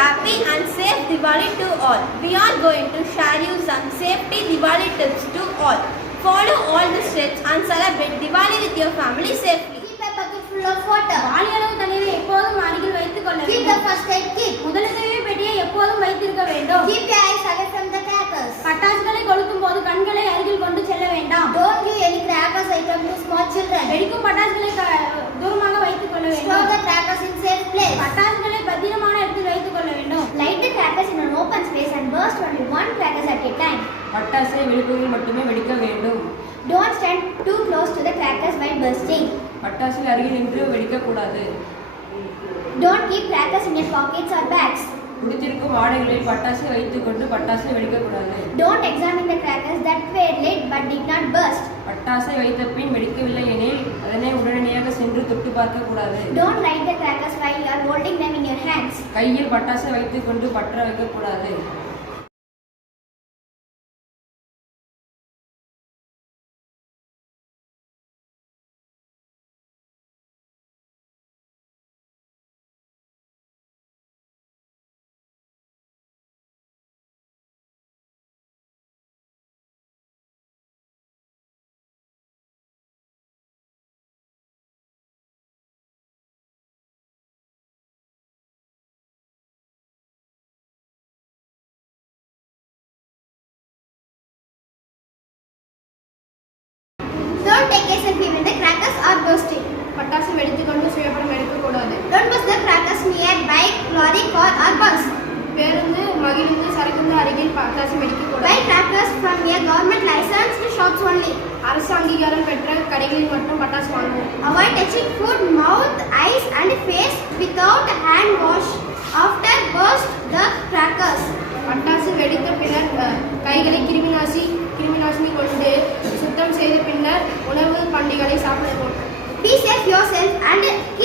happy and safe Diwali to all. We are going to share you some safety Diwali tips to all. Follow all the steps and celebrate Diwali with your family safely. Keep a bucket full of water. காசை விழுப்புகள் மட்டுமே வெடிக்க வேண்டும் don't stand too close to the crackers while bursting பட்டாசில் அருகில் நின்று வெடிக்கக்கூடாது don't keep crackers in your pockets R packs குடித்திருக்கும் வாடகைகளில் பட்டாசு வைத்துக் கொண்டு பட்டாசு வெடிக்கக்கூடாது don't examine the crackers that fair late but did not first பட்டாசை வைத்த பின் வெடிக்கவில்லை எனில் அதனை உடனடியாக சென்று தொட்டு பார்க்க கூடாது don't light the crackers while you are holding them in your hands கையில் பட்டாசு வைத்துக் கொண்டு பற்ற வைக்கக்கூடாது vacation theme in the crackers or ghosty patasam eduthukondu suyapadam edukkoodadhu don't bus the crackers near bike lorry car or bus perunnu magilunnu sarakunnu arigil patasam edukkoodadhu buy crackers from a government licensed shops only arasangigaram petra kadigil mattum patasam vaangu avoid touching food mouth eyes and face without hand wash after burst the crackers patasam edutha pinar kaigalai kriminasi kriminasmi kondu and it.